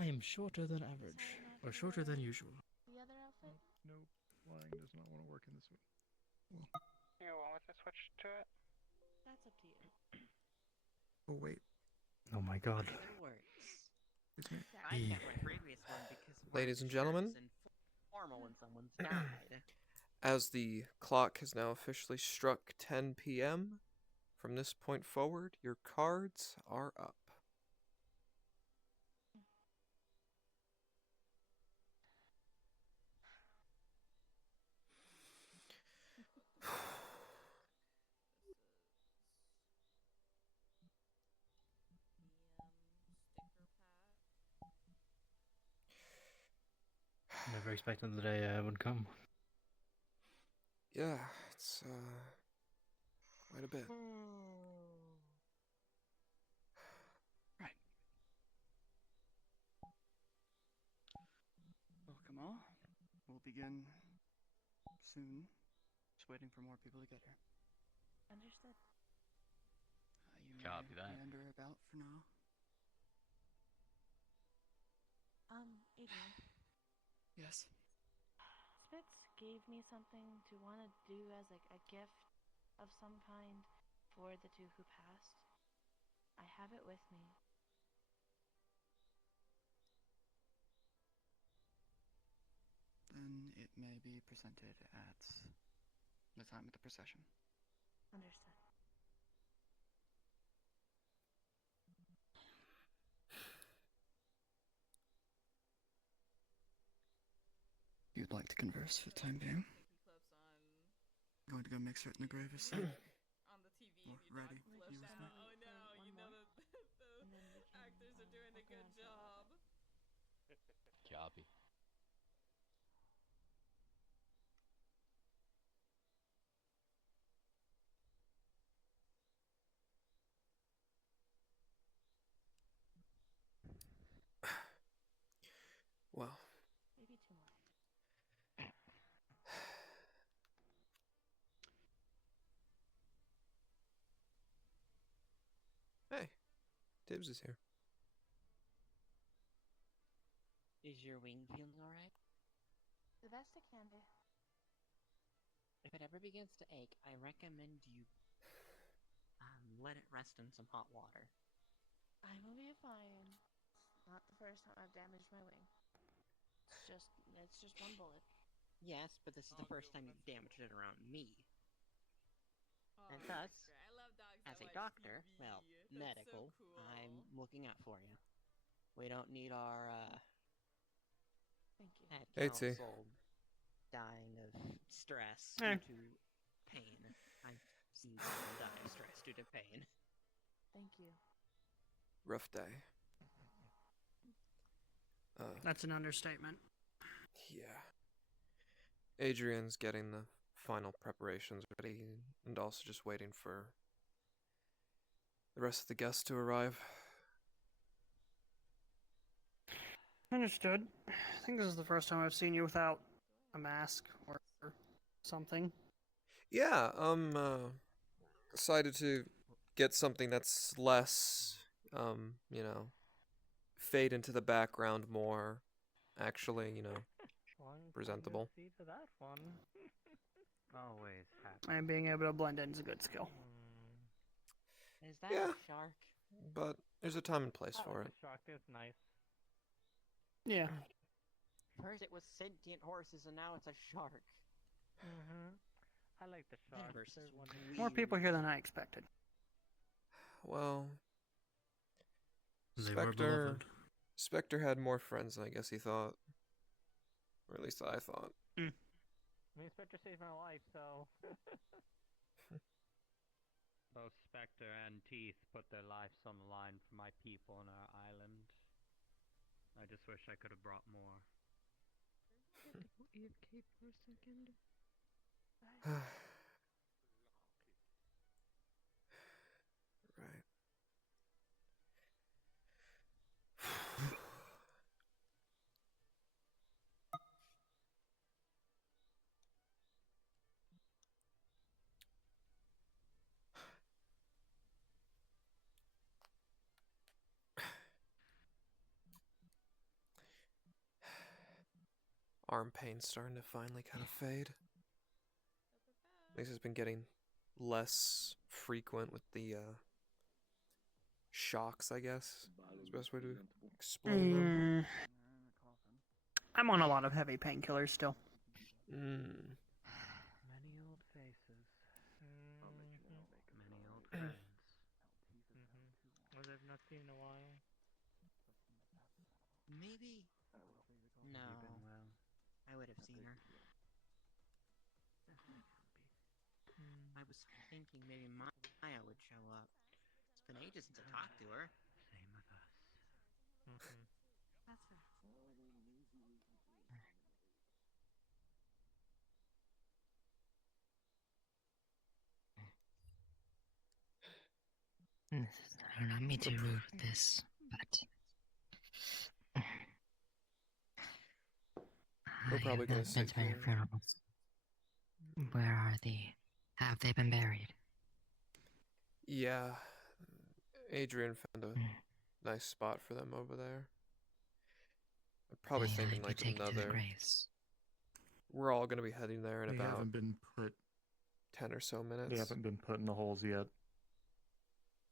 I am shorter than average, or shorter than usual. The other outfit? Nope. Flying does not want to work in this way. Well. You want to switch to it? That's up to you. Oh wait. Oh my god. Either works. It's me. I kept my previous one because Ladies and gentlemen, formal when someone's died. as the clock has now officially struck 10 p.m., from this point forward, your cards are up. Never expected the day would come. Yeah, it's quite a bit. Right. Welcome all. We'll begin soon. Just waiting for more people to get here. Understood. You Copy may that. meander about for now. Adrian. Yes. Spitz gave me something to want to do as like a gift of some kind for the two who passed. I have it with me. Then it may be presented at the time of the procession. Understood. You'd like to converse for the time being? I'm going to go make certain the grave is set. On the TV, ready. you with oh me? no, you know that the actors are doing a good job. Copy. Well, Maybe two more. hey, Tibbs is here. Is your wing feeling alright? The best it can be. If it ever begins to ache, I recommend you let it rest in some hot water. I will be fine. It's not the first time I've damaged my wing. It's just one bullet. Yes, but this is the first time you've damaged it around me. Oh, And that's thus, great. I love dogs as that a watch doctor, TV. well, That's medical, so cool. I'm looking out for you. We don't need our Thank you. head Hey, T. council dying of stress due to pain. I've seen people die of stress due to pain. Thank you. Rough day. That's an understatement. Yeah. Adrian's getting the final preparations ready and also just waiting for the rest of the guests to arrive. Understood. I think this is the first time I've seen you without a mask or something. Yeah, decided to get something that's less, fade into the background more, actually, presentable. See to that one. Always happy. And being able to blend in is a good skill. Is that Yeah. a shark? But there's a time and place for it. Shark is nice. Yeah. First it was sentient horses and now it's a shark. I like the shark. Universe is More people here than I expected. Well, They were Spectre beloved. Spectre had more friends than I guess he thought. Or at least I thought. I mean, Spectre saved my life, so. Both Spectre and Teeth put their lives on the line for my people on our island. I just wish I could have brought more. AFK for a second. Right. arm pain's starting to finally kind of fade. At least it's been getting less frequent with the shocks, I guess. Is the best way to explain them. I'm on a lot of heavy painkillers still. Many old faces. Many old friends. What I've not seen in a while. Maybe. No. Keeping well. I would have seen her. I was thinking maybe Maya would show up. It's been ages since I talked to her. Same with us. That's fair. I don't know me to rude with this, but We're I probably have gonna not sit been to many here. funerals. Where are they? Have they been buried? Yeah, Adrian found a nice spot for them over there. I'm probably May thinking I be like taken to the another. graves? We're all gonna be heading there in They about haven't been put. 10 or so minutes. They haven't been put in the holes yet.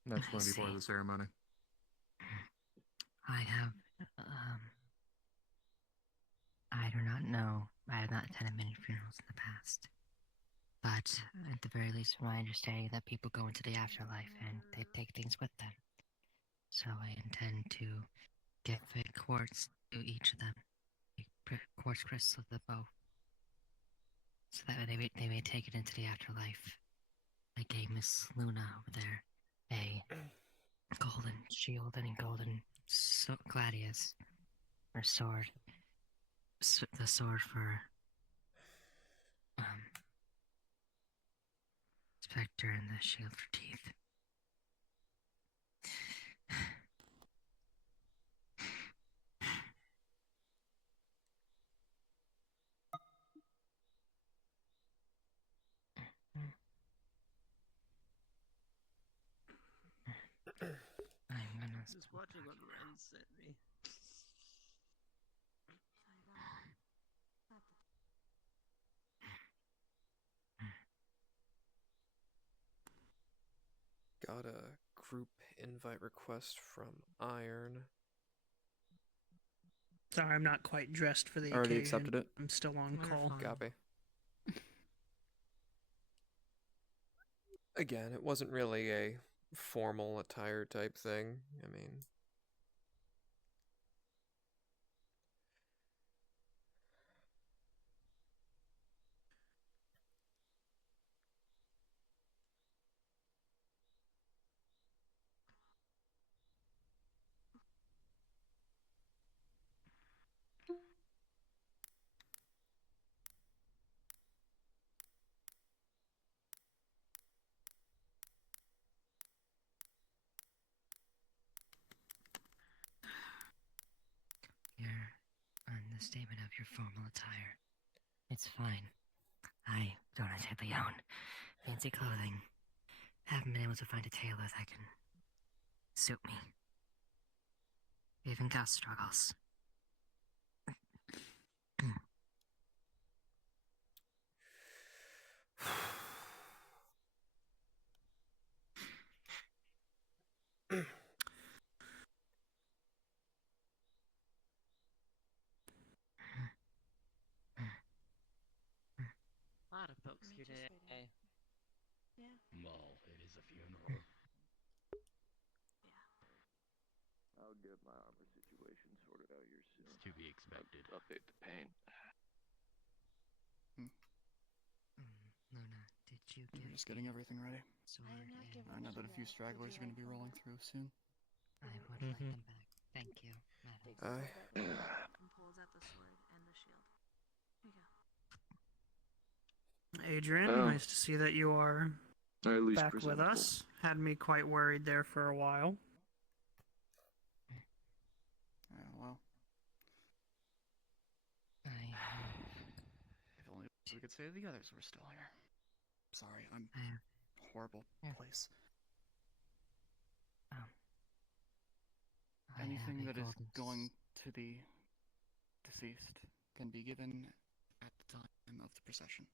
That's I going to be part of see. the ceremony. I have, I do not know. I have not attended many funerals in the past. But at the very least, from my understanding, that people go into the afterlife and they take things with them. So I intend to give a quartz to each of them, a quartz crystal to both, so that they may take it into the afterlife. I gave Miss Luna over there a golden shield and a golden gladius, or sword. The sword for Spectre and the shield for Teeth. I'm gonna Just watching what Ren sent me. Got a group invite request from Iron. Sorry, I'm not quite dressed for the Already occasion. accepted it. I'm still on You're call. fine. Copy. Again, it wasn't really a formal attire type thing. I mean, Here on the statement of your formal attire. It's fine. I don't exactly own fancy clothing. Haven't been able to find a tailor that can suit me. Even Gus struggles. A lot of folks here today. Yeah. Well, it is a funeral. I'll get my armor situation sorted out here soon. It's to be expected. Update the paint. Luna, did you I'm give just getting everything ready. sword I did not give I know that a few stragglers are going to be rolling through soon. I would like them back. Thank you, madam. And pulls out the sword and the shield. Here you go. Adrian, Oh. nice to see that you are Or at least back with presentable. us. Had me quite worried there for a while. Yeah, well, if only we could say the others were still here. Sorry, I'm horrible Yeah. place. I Anything have a that is golden going to the deceased, can be given at the time of the procession.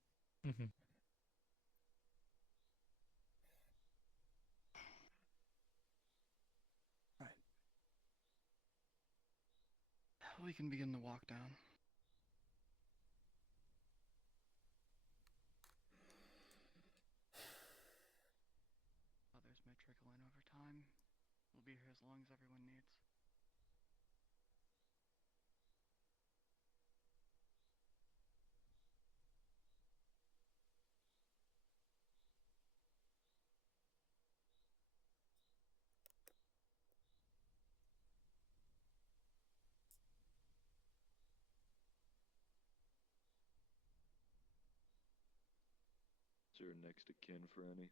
Mm-hmm. Right. We can begin the walk down. Others may trickle in over time. We'll be here as long as everyone needs. Is there next of kin for any?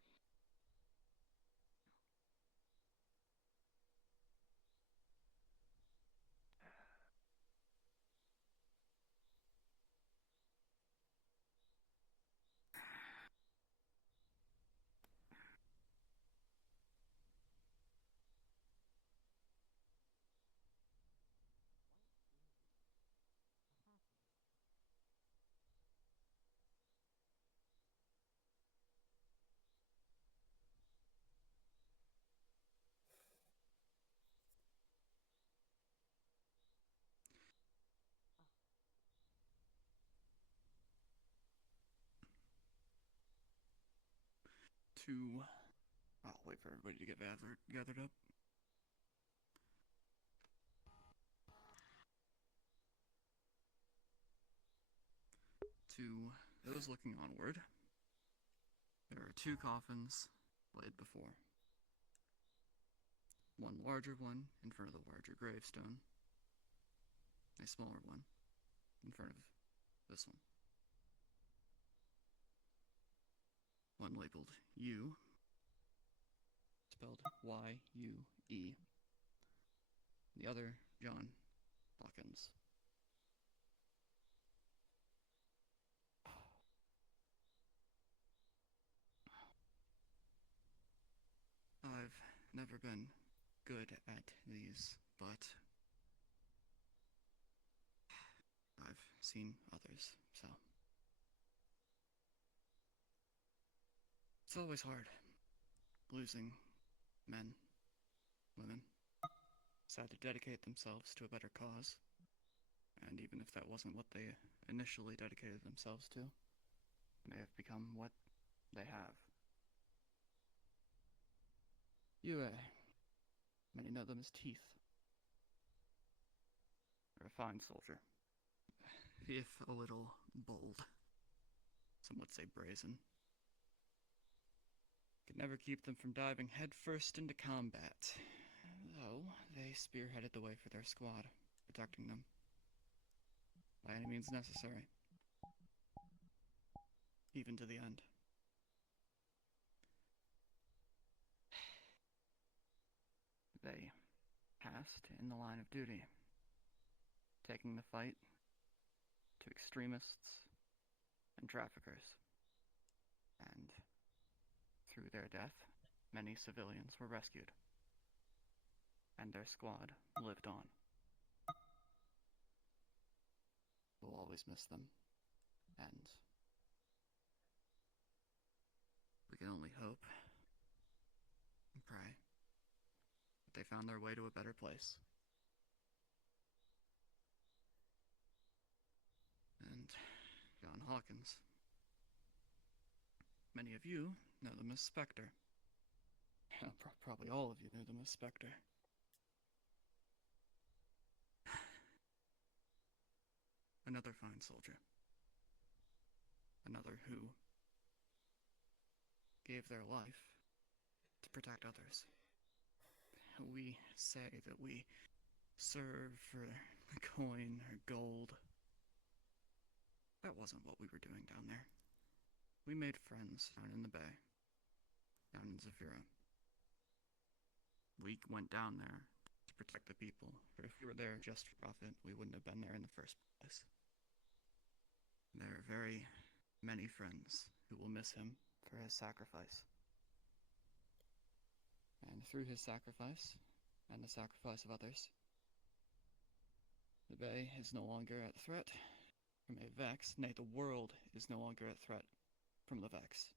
I'll wait for everybody to get gathered up. To those looking onward, there are 2 coffins laid before. One larger one in front of the larger gravestone, a smaller one in front of this one. One labeled U, spelled Y-U-E. The other, John Hawkins. I've never been good at these, but I've seen others, so. It's always hard, losing men, women, decide to dedicate themselves to a better cause, and even if that wasn't what they initially dedicated themselves to, may have become what they have. You, many know them as Teeth. They're a fine soldier, if a little bold. Some would say brazen. Could never keep them from diving headfirst into combat, though they spearheaded the way for their squad, protecting them by any means necessary, even to the end. They passed in the line of duty, taking the fight to extremists and traffickers. And through their death, many civilians were rescued, and their squad lived on. We'll always miss them, and we can only hope and pray that they found their way to a better place. And John Hawkins. Many of you know them as Spectre. Probably all of you know them as Spectre. Another fine soldier. Another who gave their life to protect others. We say that we serve for the coin or gold. That wasn't what we were doing down there. We made friends down in the bay, down in Zafira. We went down there to protect the people, but if we were there just for profit, we wouldn't have been there in the first place. There are very many friends who will miss him for his sacrifice. And through his sacrifice, and the sacrifice of others, the bay is no longer a threat from a Vex, nay, the world is no longer a threat from the Vex.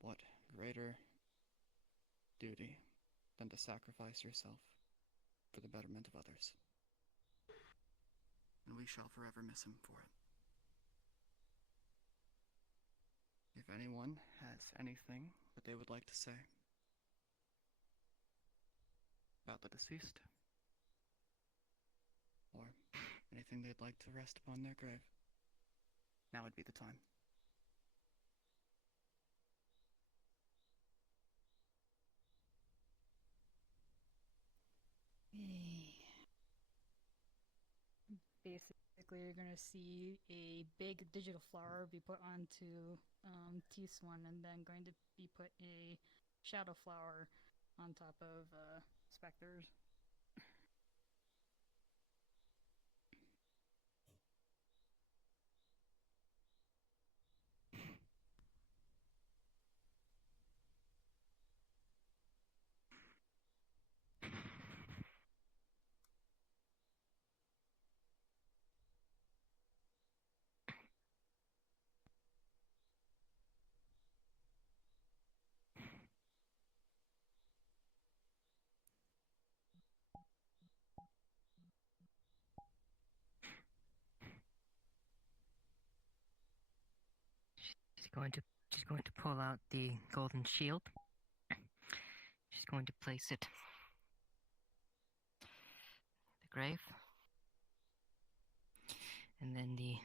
What greater duty than to sacrifice yourself for the betterment of others? And we shall forever miss him for it. If anyone has anything that they would like to say about the deceased, or anything they'd like to rest upon their grave, now would be the time. Basically, you're gonna see a big digital flower be put onto Teeth's one, and then going to be put a shadow flower on top of Spectre's. She's going to pull out the golden shield. She's going to place it the grave, and then the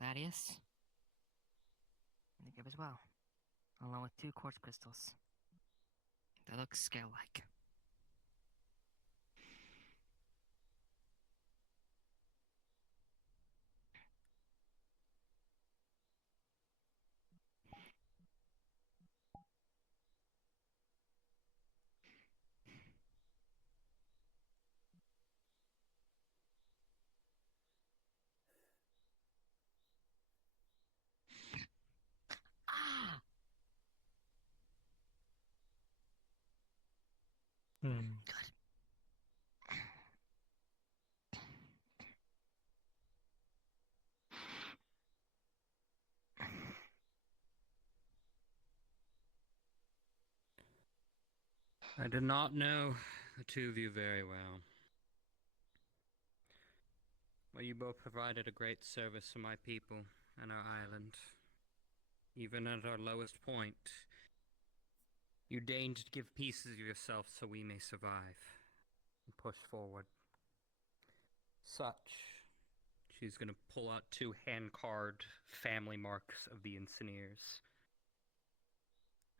gladius in the grave as well, along with 2 quartz crystals. That looks scale-like. Good. I did not know the two of you very well. But you both provided a great service to my people and our island. Even at our lowest point, you deigned to give pieces of yourself so we may survive and push forward. Such, she's gonna pull out 2 hand-carved family marks of the Ensineers.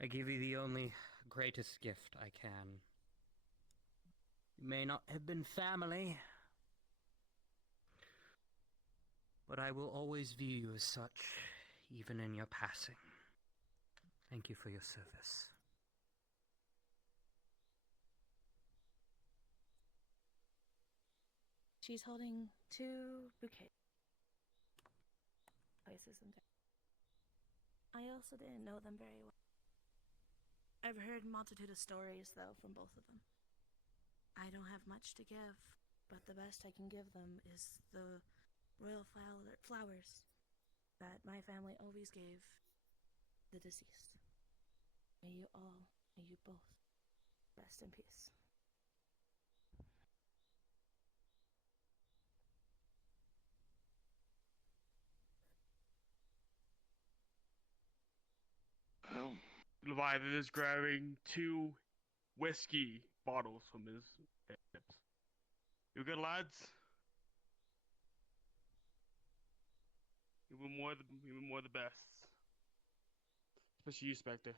I give you the only greatest gift I can. You may not have been family, but I will always view you as such, even in your passing. Thank you for your service. She's holding 2 bouquets. Places them down. I also didn't know them very well. I've heard a multitude of stories, though, from both of them. I don't have much to give, but the best I can give them is the royal flowers that my family always gave the deceased. May you both, rest in peace. Leviathan is grabbing 2 whiskey bottles from his hips. You good, lads? Even more the best. Especially you, Spectre.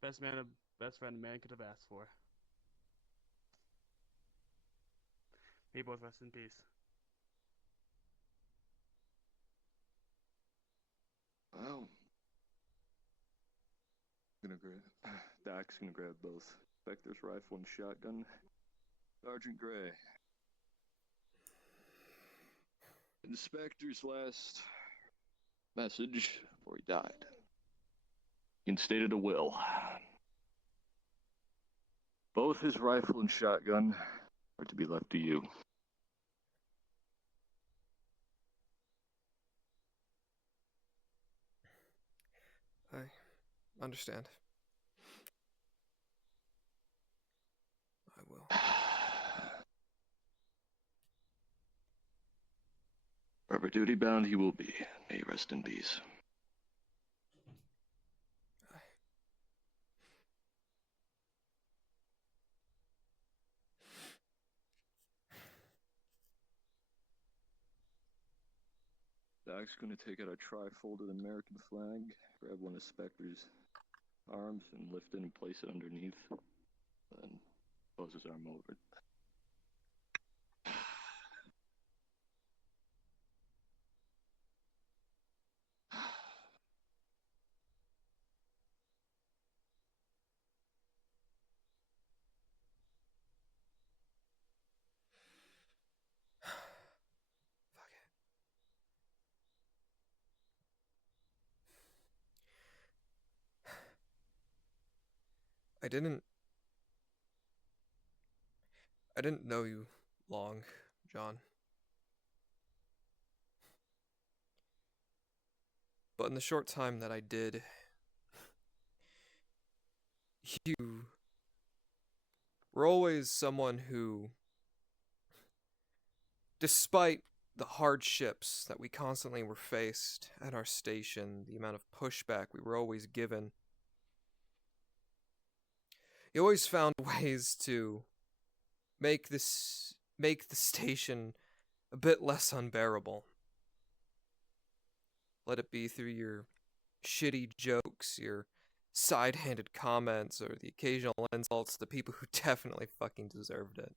Best friend a man could have asked for. May you both rest in peace. Well, Doc's gonna grab both Spectre's rifle and shotgun. Sergeant Gray. And Spectre's last message before he died. He instated a will. Both his rifle and shotgun are to be left to you. Understand. I will. Forever duty bound he will be. May he rest in peace. Doc's gonna take out a tri-folded American flag, grab one of Spectre's arms, and lift it and place it underneath. Then close his arm over it. I didn't know you long, John. But in the short time that I did, you were always someone who, despite the hardships that we constantly were faced at our station, the amount of pushback we were always given, you always found ways to make the station a bit less unbearable. Let it be through your shitty jokes, your side-handed comments, or the occasional insults to people who definitely fucking deserved it.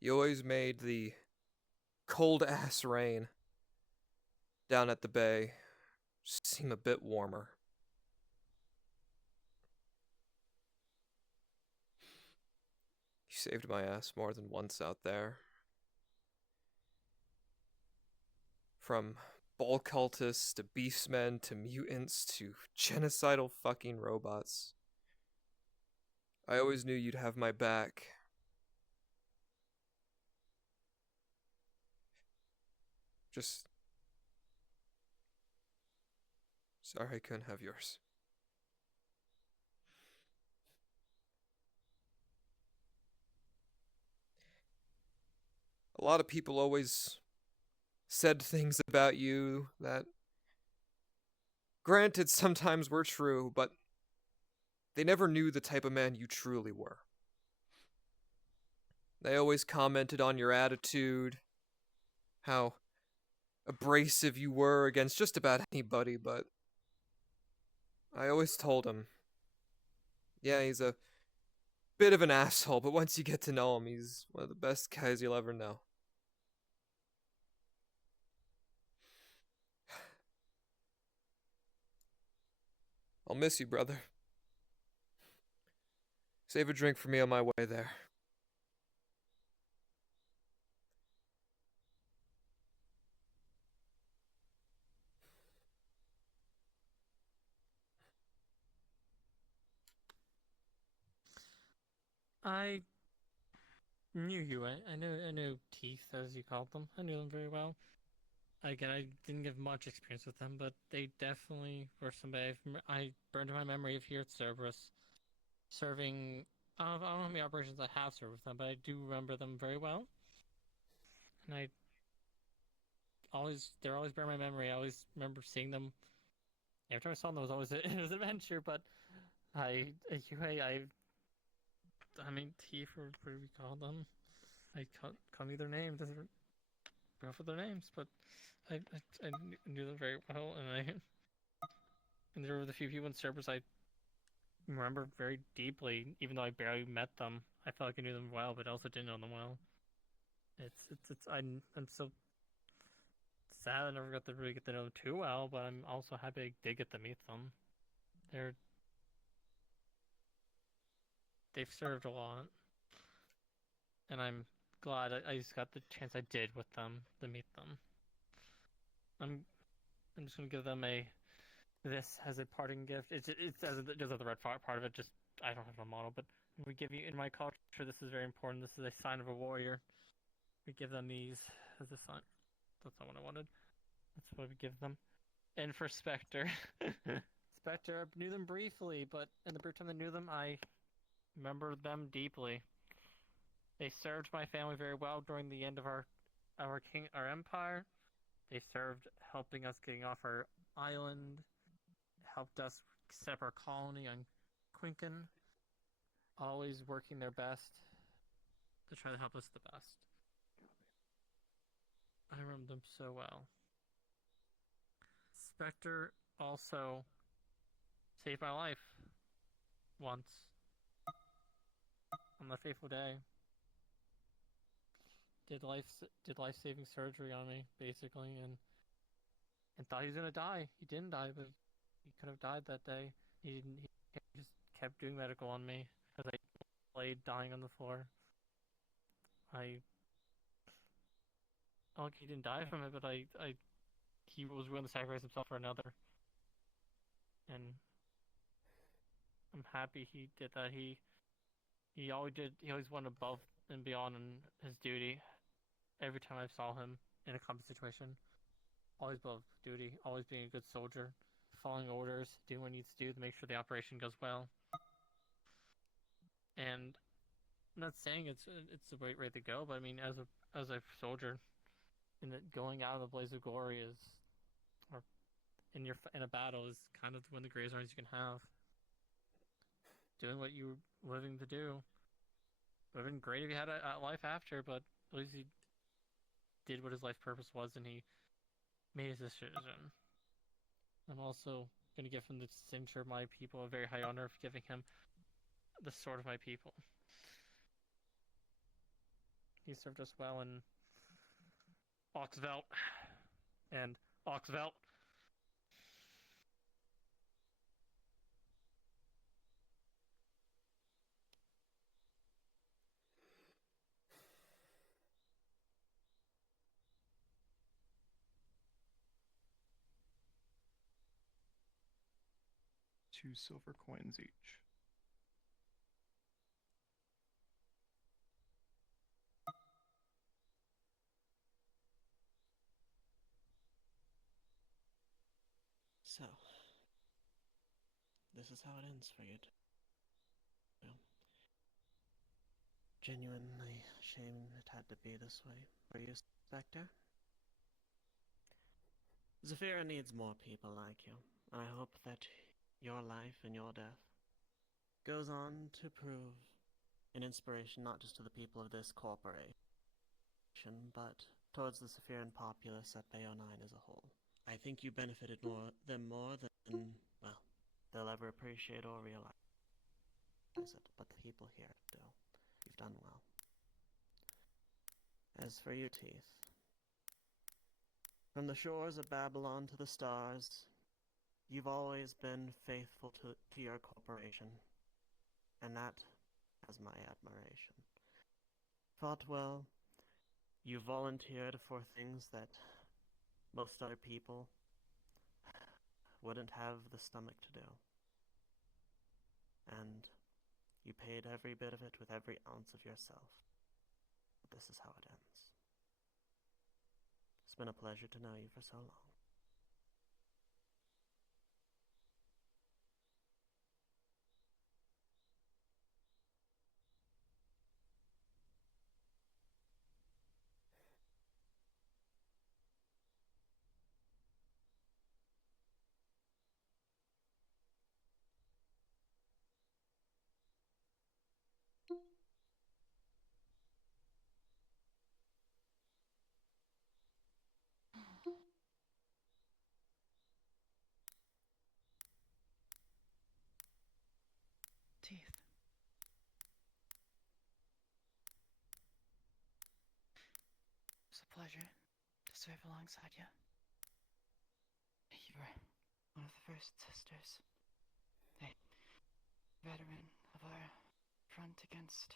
You always made the cold-ass rain down at the bay seem a bit warmer. You saved my ass more than once out there. From ball cultists to beastmen to mutants to genocidal fucking robots. I always knew you'd have my back. Just sorry I couldn't have yours. A lot of people always said things about you that, granted, sometimes were true, but they never knew the type of man you truly were. They always commented on your attitude, how abrasive you were against just about anybody, but I always told him, yeah, he's a bit of an asshole, but once you get to know him, he's one of the best guys you'll ever know. I'll miss you, brother. Save a drink for me on my way there. I knew you. I knew Teeth, as you called them. I knew them very well. Again, I didn't give much experience with them, but they definitely were somebody I burned in my memory of here at Cerberus, serving. I don't know how many operations I have served with them, but I do remember them very well. And they're always bear in my memory. I always remember seeing them. Every time I saw them, it was always it was an adventure. But I mean, Teeth, or what do we call them? I can't call me their names. Doesn't rough with their names, but I knew them very well, and there were the few people in Cerberus I remember very deeply, even though I barely met them. I felt like I knew them well, but I also didn't know them well. I'm so sad I never got to really get to know them too well, but I'm also happy I did get to meet them. They've served a lot, and I'm glad I just got the chance I did with them to meet them. I'm just gonna give them this as a parting gift. It's as it does the red part of it. Just I don't have a model, but we give you in my culture. This is very important. This is a sign of a warrior. We give them these as a sign. That's not what I wanted. That's what we give them. And for Spectre. Spectre, I knew them briefly, but in the brief time I knew them, I remember them deeply. They served my family very well during the end of our empire. They served helping us getting off our island, helped us set up our colony on Quinken, always working their best to try to help us the best. I remember them so well. Spectre also saved my life once on the fateful day. Did life-saving surgery on me, basically, and thought he was gonna die. He didn't die, but he could have died that day. He didn't. He just kept doing medical on me as I laid dying on the floor. He didn't die from it, but he was willing to sacrifice himself for another, and I'm happy he did that. He always went above and beyond in his duty. Every time I saw him in a combat situation, always above duty, always being a good soldier, following orders, doing what he needs to do to make sure the operation goes well. And I'm not saying it's the right way to go, but I mean, as a soldier, going out of the blaze of glory or in a battle is kind of one of the greatest honors you can have. Doing what you were living to do. It would have been great if he had a life after, but at least he did what his life purpose was, and he made his decision. I'm also going to give him the cincture of my people, a very high honor of giving him the sword of my people. He served us well in Oxvelt and Oxvelt. Two silver coins each. So, this is how it ends for you. Well, genuinely ashamed it had to be this way for you, Spectre. Zafira needs more people like you. I hope that your life and your death goes on to prove an inspiration not just to the people of this corporation, but towards the Zephyrian populace at Bayo 9 as a whole. I think you benefited them more than, well, they'll ever appreciate or realize it, but the people here do. You've done well. As for you, Teeth, from the shores of Babylon to the stars, you've always been faithful to your corporation, and that has my admiration. Fought well, you volunteered for things that most other people wouldn't have the stomach to do. And you paid every bit of it with every ounce of yourself. But this is how it ends. It's been a pleasure to know you for so long. Teeth. It's a pleasure to serve alongside you. You were one of the first sisters. A veteran of our front against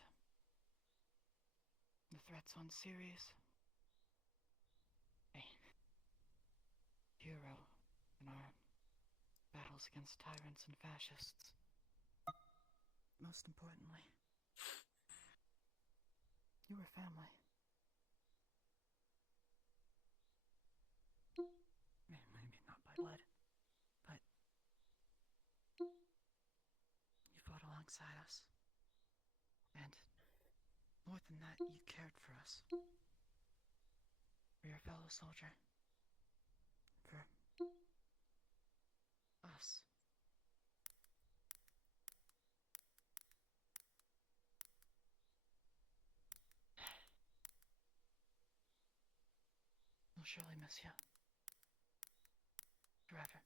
the threats on Ceres. A hero in our battles against tyrants and fascists. Most importantly, you were family. would. But you fought alongside us. And more than that, you cared for us. For your fellow soldier. For us. We'll surely miss you. Forever.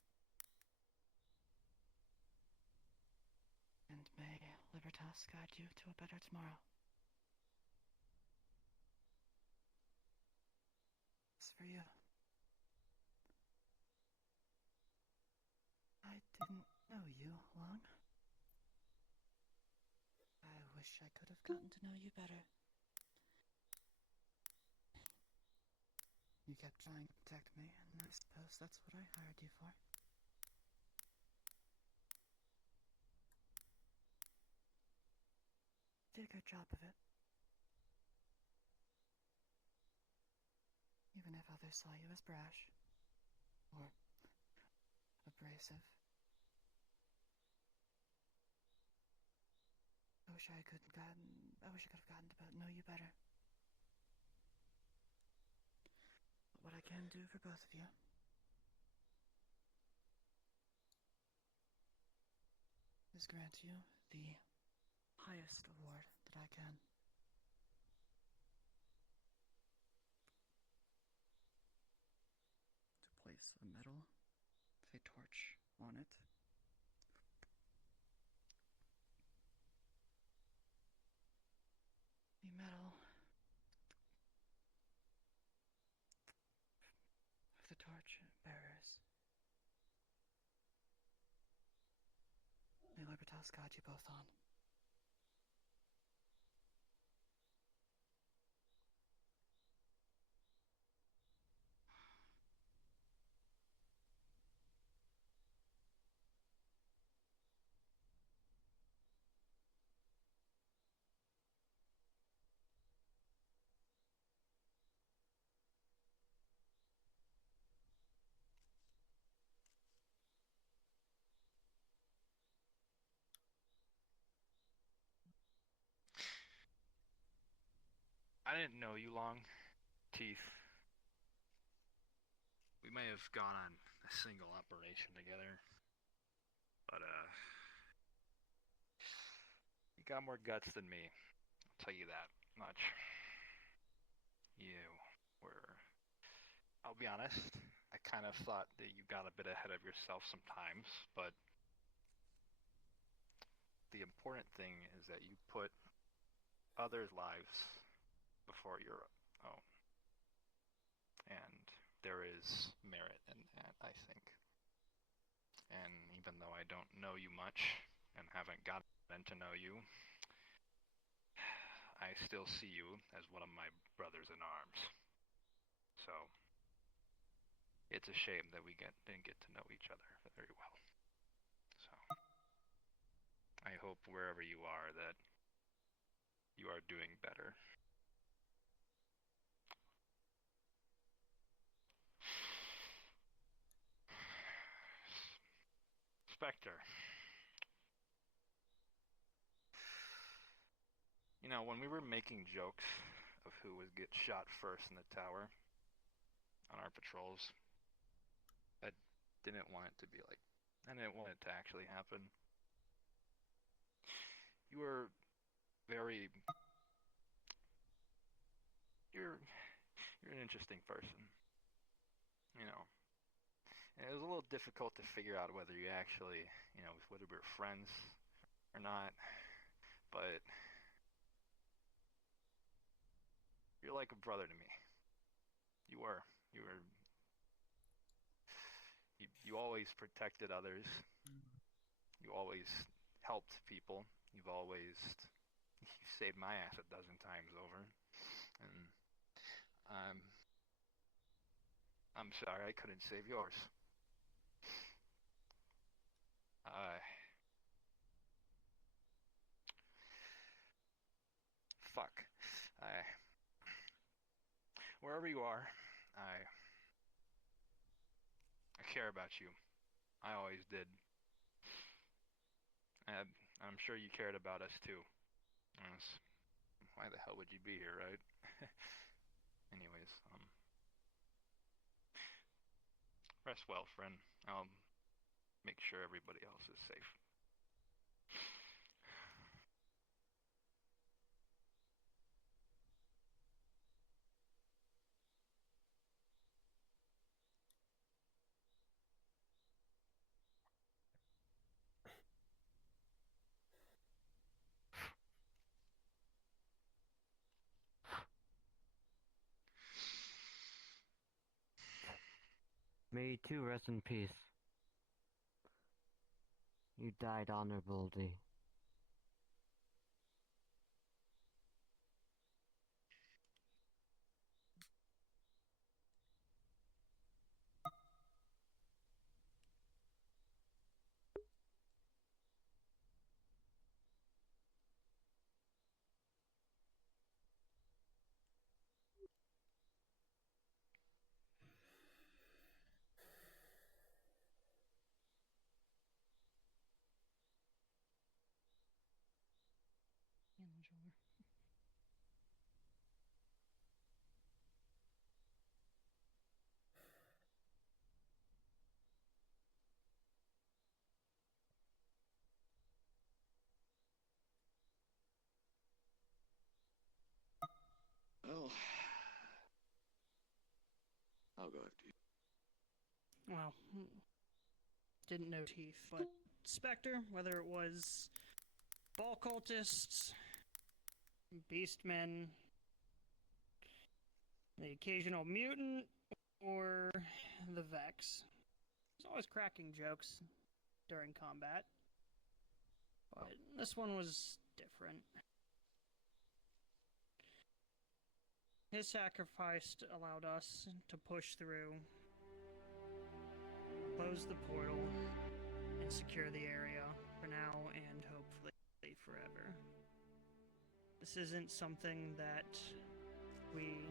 And may Libertas guide you to a better tomorrow. As for you, I didn't know you long. I wish I could have gotten to know you better. You kept trying to protect me, and I suppose that's what I hired you for. You did a good job of it. Even if others saw you as brash. Or abrasive. I wish I could have gotten to know you better. But what I can do for both of you is grant you the highest award that I can. To place a medal with a torch on it. The medal of the torch bearers. May Libertas guide you both on. I didn't know you long, Teeth. We may have gone on a single operation together, but you got more guts than me. I'll tell you that much. You were, I'll be honest, I kind of thought that you got a bit ahead of yourself sometimes, but the important thing is that you put others' lives before your own. And there is merit in that, I think. And even though I don't know you much and haven't gotten to know you, I still see you as one of my brothers in arms. So it's a shame that we didn't get to know each other very well. So I hope wherever you are that you are doing better. Spectre. You know, when we were making jokes of who would get shot first in the tower on our patrols, I didn't want it to be like, I didn't want it to actually happen. You were very, you're an interesting person, you know. And it was a little difficult to figure out whether you actually, you know, whether we were friends or not, but you're like a brother to me. You were. You always protected others. You always helped people. You saved my ass a dozen times over. And I'm sorry I couldn't save yours. Fuck. Wherever you are, I care about you. I always did. And I'm sure you cared about us too. Why the hell would you be here, right? Anyways, rest well, friend. I'll make sure everybody else is safe. May you too rest in peace. You died honorably. Well, I'll go after you. Well, didn't know teeth, but Spectre, whether it was ball cultists, beastmen, the occasional mutant, or the Vex. There's always cracking jokes during combat, but this one was different. His sacrifice allowed us to push through, close the portal, and secure the area for now and hopefully forever. This isn't something that we,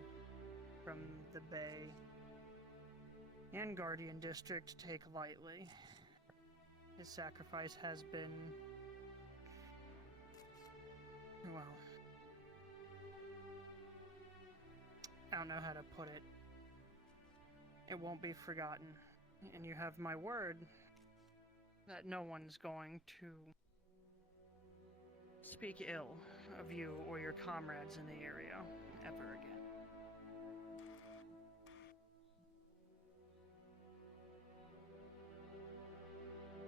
from the Bay and Guardian District, take lightly. His sacrifice has been, well, I don't know how to put it. It won't be forgotten. And you have my word that no one's going to speak ill of you or your comrades in the area ever again.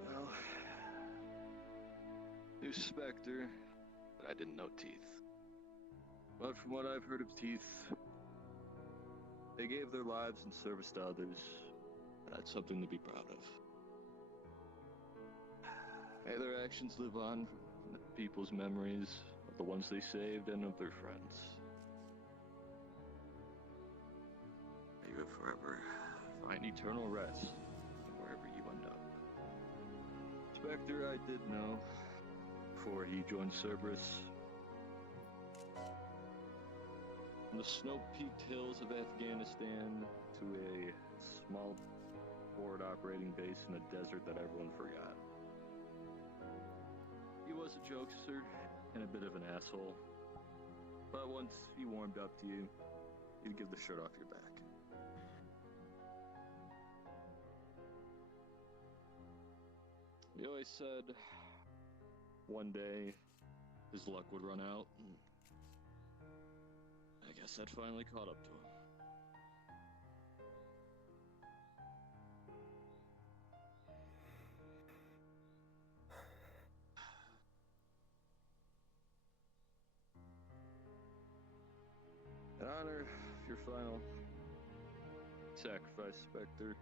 Well, new Spectre, but I didn't know Teeth. But from what I've heard of Teeth, they gave their lives in service to others, and that's something to be proud of. May their actions live on in the people's memories of the ones they saved and of their friends. May you forever find eternal rest wherever you end up. Spectre I did know before he joined Cerberus. From the snow-peaked hills of Afghanistan to a small forward operating base in a desert that everyone forgot. He was a jokester and a bit of an asshole, but once he warmed up to you, he'd give the shirt off your back. He always said one day his luck would run out, and I guess that finally caught up to him. In honor of your final sacrifice, Spectre,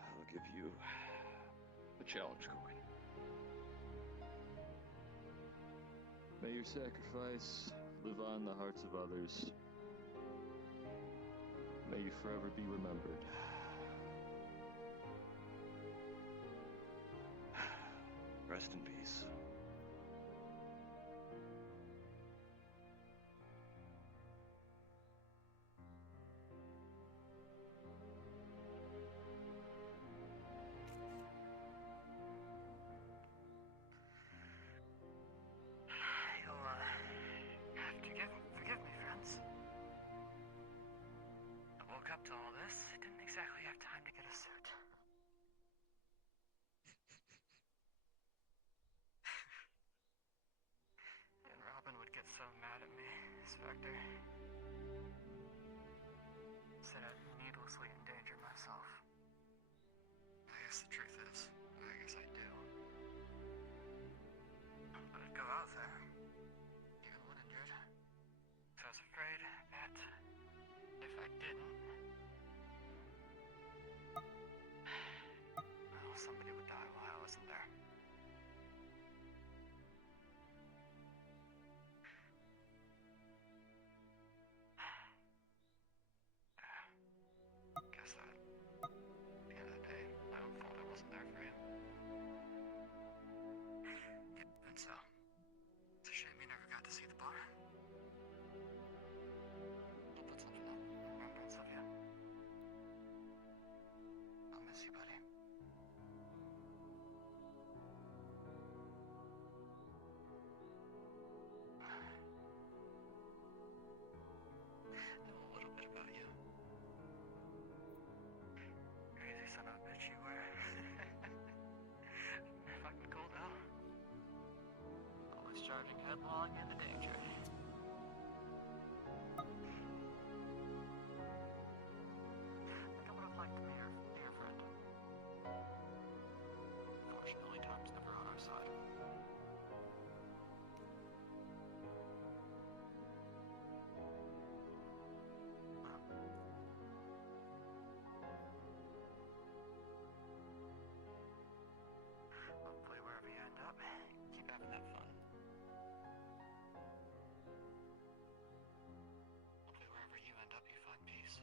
I'll give you a challenge coin. May your sacrifice live on the hearts of others. May you forever be remembered. Rest in peace. so mad at me, Spectre. Said I'd needlessly endanger myself. I guess the truth is, I guess I do. But I'd go out there, even when injured. So I was afraid that if I didn't, well, somebody would die while I wasn't there. Guess that, at the end of the day, my own fault I wasn't there for you. And so, it's a shame you never got to see the bar. I'll put something up in remembrance of you. I'll miss you, buddy. Know a little bit about you. Crazy son of a bitch you were. Fucking cool though. Always charging headlong into danger. I think I would have liked to meet your friend. Fortunately, time's never on our side. Hopefully, wherever you end up, keep having that fun. Hopefully, wherever you end up, you find peace.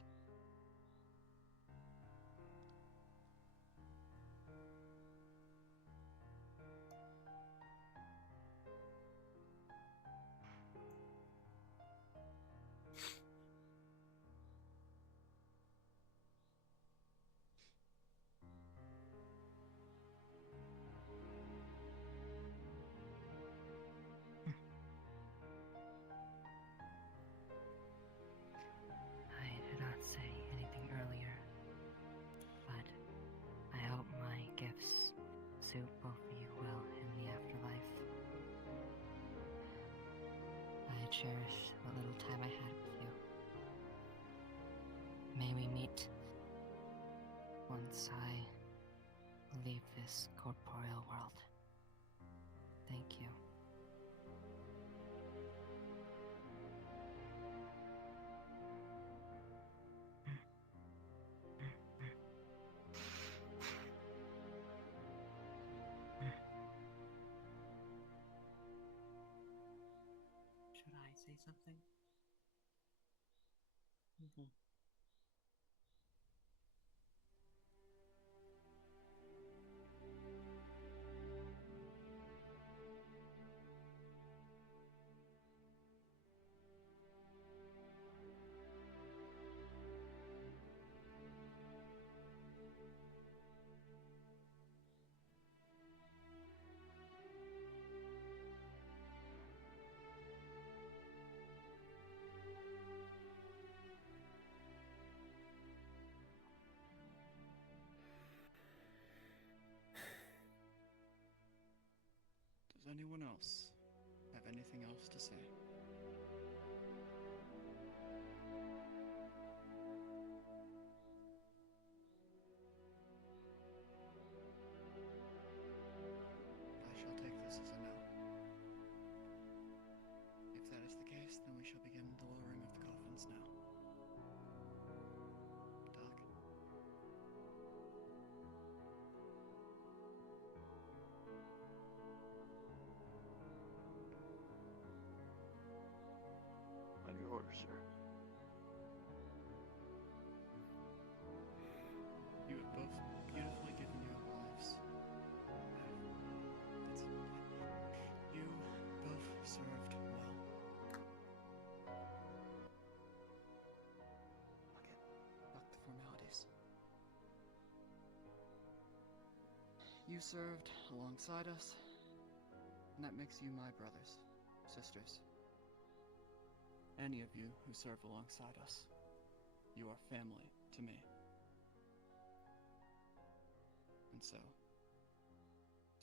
I did not say anything earlier, but I hope my gifts suit both of you well in the afterlife. I cherish what little time I had with you. May we meet once I leave this corporeal world. Thank you. Should I say something? Mm-hmm. Does anyone else have anything else to say? I shall take this as a no. If that is the case, then we shall begin the lowering of the coffins now. Doc? On your order, sir. You have both beautifully given your lives. You both served well. Okay, back to formalities. You served alongside us, and that makes you my brothers, sisters. Any of you who serve alongside us, you are family to me. And so,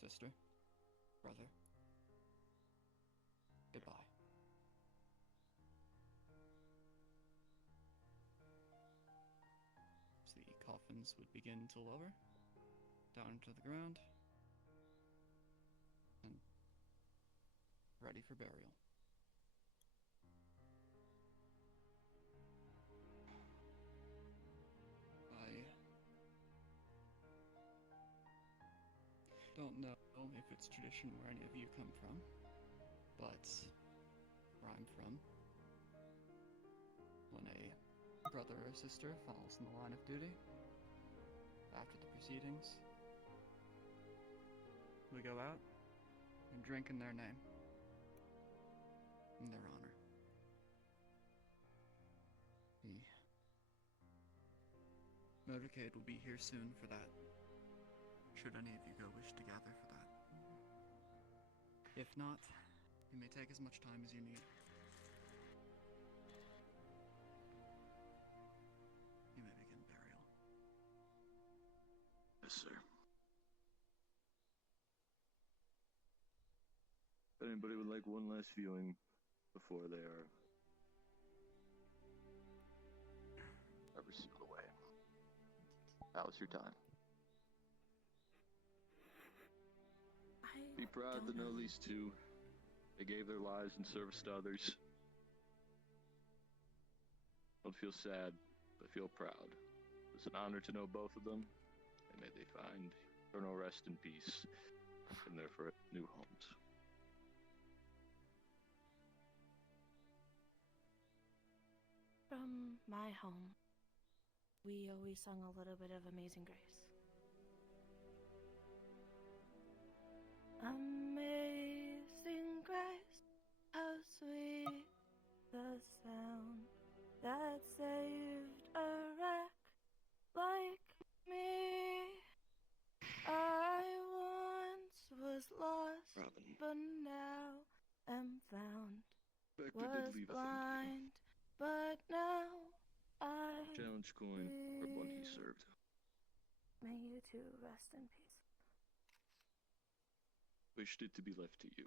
sister, brother, goodbye. coffins would begin to lower down to the ground and ready for burial. I don't know if it's tradition where any of you come from, but where I'm from, when a brother or sister falls in the line of duty, after the proceedings, we go out and drink in their name, in their honor. The motorcade will be here soon for that, should any of you go wish to gather for that. If not, you may take as much time as you need. You may begin burial. Yes, sir. If anybody would like one last viewing before they are sealed away, now is your time. Be proud to know these two. They gave their lives in service to others. Don't feel sad, but feel proud. It's an honor to know both of them, and may they find eternal rest and peace in their new homes. From my home, we always sung a little bit of Amazing Grace. Amazing grace, how sweet the sound that saved a wreck like me. I once was lost, Robin. but now am found. Vector did Was leave a blind, but now I challenge coin for one he see. served. May you two rest in peace. Wished it to be left to you.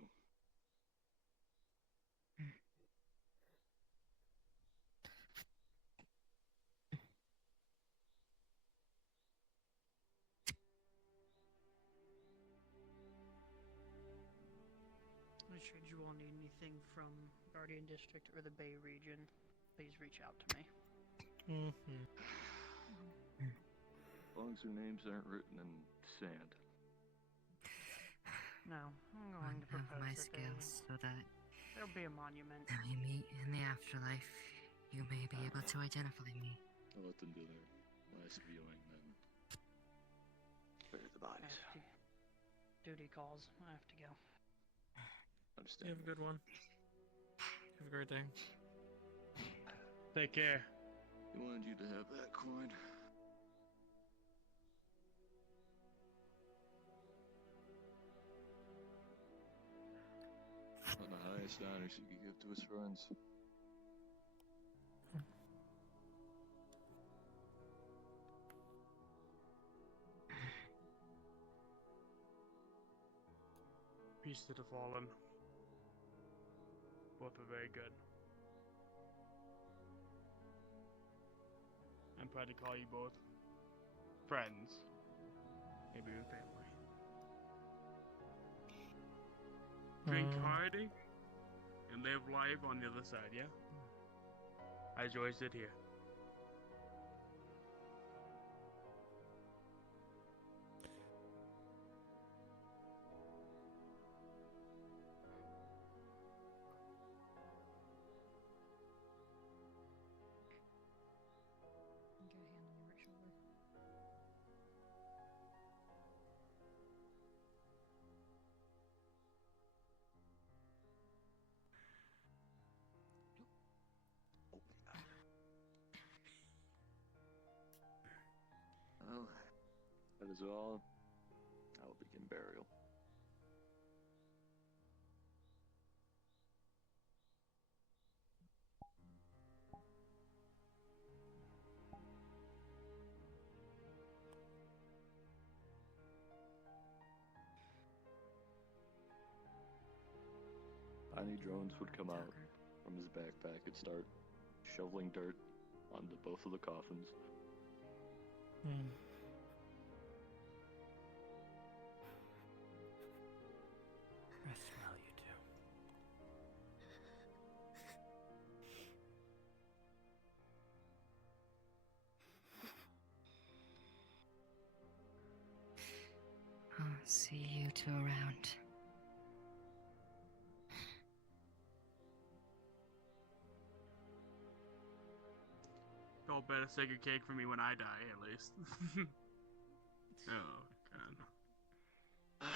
Should you all need anything from Guardian District or the Bay region, please reach out to me. As long as their names aren't written in sand. No, I'm going One to of propose my that skills so that there'll be a monument. when we meet in the afterlife, you may be able to identify me. I'll let them do their last viewing then. Bury the bodies. Duty calls. I have to go. You have a good one. Have a great day. Take care. He wanted you to have that coin. One of the highest honors he could give to his friends. Peace to the fallen. Both are very good. I'm proud to call you both friends. Maybe even family. Drink hardy and live life on the other side, yeah? As Joy said here. Get a hand on your right shoulder. Well, that is all. I will begin burial. Tiny drones would come out from his backpack and start shoveling dirt onto both of the coffins. See you two around. Y'all better sing a cake for me when I die, at least. Oh, God.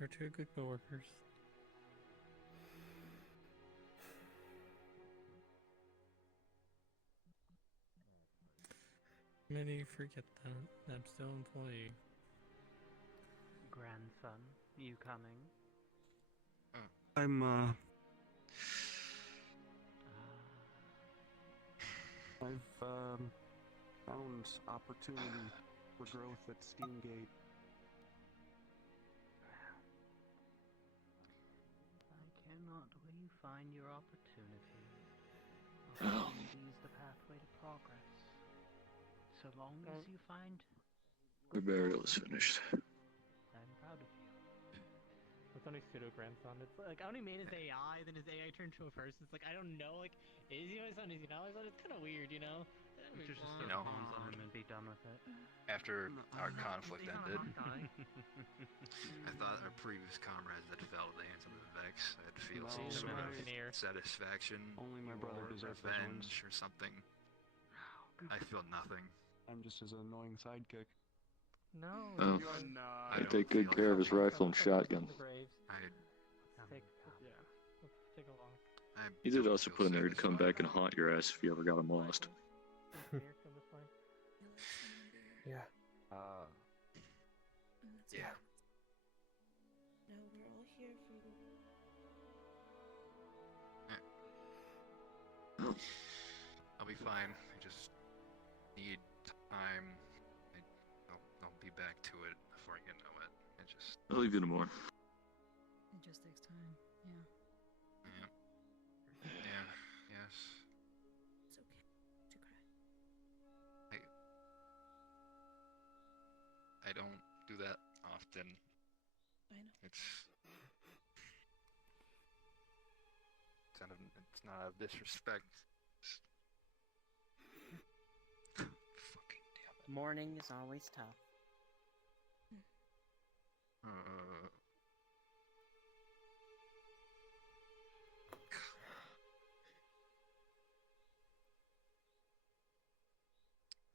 We're two good coworkers. Maybe you forget that I'm still an employee. Grandson, you coming? I'm, I've, found opportunity for growth at Steamgate. I cannot where you find your opportunity. Opportunity is the pathway to progress. So long as you find... The burial is finished. I'm proud of you. It's only pseudo-grandson. It's like, I only made his AI, then his AI turned to a person. It's like, I don't know, like, is he my son, is he not my son? It's kind of weird, you know? You should just You throw know, pawns on him and be done with it. after our conflict ended, I thought our previous comrades that fell to the hands of the Vex, I'd feel some No, sort of my- satisfaction, Only my brother or deserves revenge, or something. I feel nothing. I'm just his annoying sidekick. No, Well, you are I take good care of his rifle and shotgun. Take a walk. He did also put in there to come back and haunt your ass if you ever got him lost. Yeah. Yeah. No, we're all here for you. I'll be fine. I just need time. I'll be back to it before you know it. I'll leave you in the morning. It just takes time. Yeah. Yeah. Yes. It's okay to cry. I don't do that often. I know. It's not out of disrespect. Fucking damn it. Morning is always tough.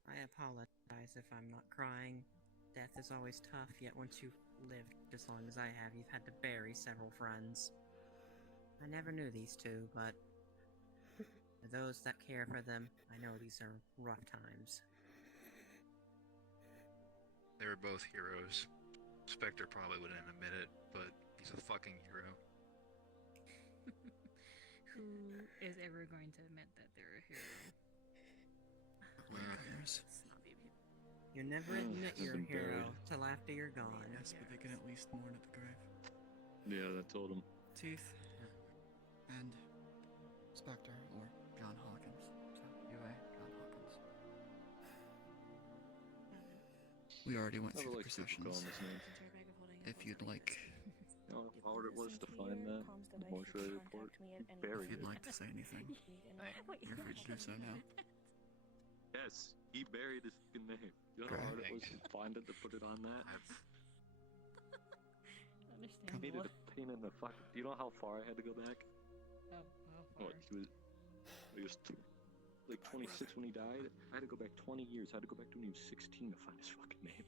I apologize if I'm not crying. Death is always tough, yet once you've lived as long as I have, you've had to bury several friends. I never knew these two, but for those that care for them, I know these are rough times. They were both heroes. Spectre probably wouldn't admit it, but he's a fucking hero. Who is ever going to admit that they're a hero? You never admit I've you're a been hero buried. till after you're gone. Yes, but they can at least mourn at the grave. Yeah, that told him. Teeth. And Spectre, or John Hawkins. So, UA, John Hawkins. We already went through the processions. If you'd like... You know how hard it was to find that in the mortuary report? Buried If you'd it. like to say anything, you're free to do so now. Yes, he buried his fucking name. You know how hard it was to find it, to put it on that? I needed a pain in the fuck. Do you know how far I had to go back? What, he was like 26 when he died? I had to go back 20 years. I had to go back to when he was 16 to find his fucking name.